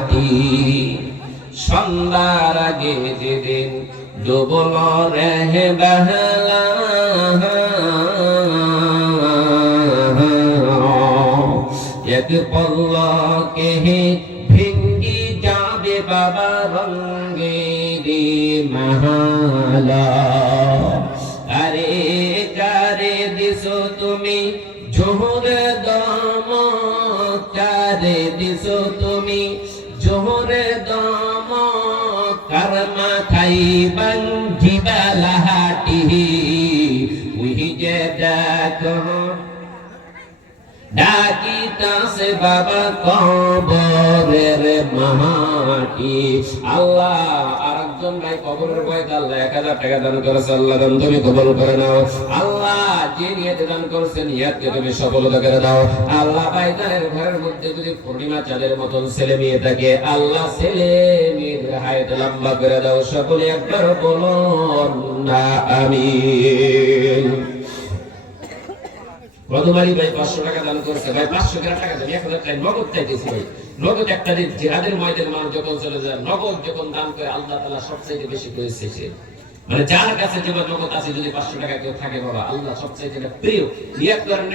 মাটি সন্ধ্যার আগে যেদিন ডুবল রে বেলা এক পল্লকে ভেঙ্গি যাবে বাবা রঙ্গেরি মহালা আরে কারে দিছো তুমি জোহর দম কারে দিছো তুমি জোহর দম কর্মা খাইবান জিবালাহাটি উই যে দেখো ডাকিতাছে বাবা কবরের মাটি আল্লাহ আরেকজন ভাই কবরের ভয়তে আল্লাহ 1000 টাকা দান করেছে আল্লাহ দান তুমি কবুল করে নাও আল্লাহ যে নিয়তে দান করেছে নিয়তকে তুমি সফলতা করে দাও আল্লাহ ভাইদের ঘরের মধ্যে যদি পূর্ণিমা চাঁদের মতন ছেলে মেয়ে থাকে আল্লাহ ছেলে মেয়েদের হায়াত লম্বা করে দাও সকলে একবার বলুন না আমিন গতবারই ভাই 500 টাকা দান করেছে ভাই 500 টাকা দেন 1000 টাকা নগদ চাইতেছি ভাই নগদ একটা দিন জিহাদের ময়দানে মানুষ যখন চলে যায় নগদ যখন দান করে আল্লাহ তাআলা সবচেয়ে বেশি করেছে মানে যার কাছে যে নগদ আছে যদি 500 টাকা কেউ থাকে বাবা আল্লাহ সবচেয়ে প্রিয় নিয়ত করেন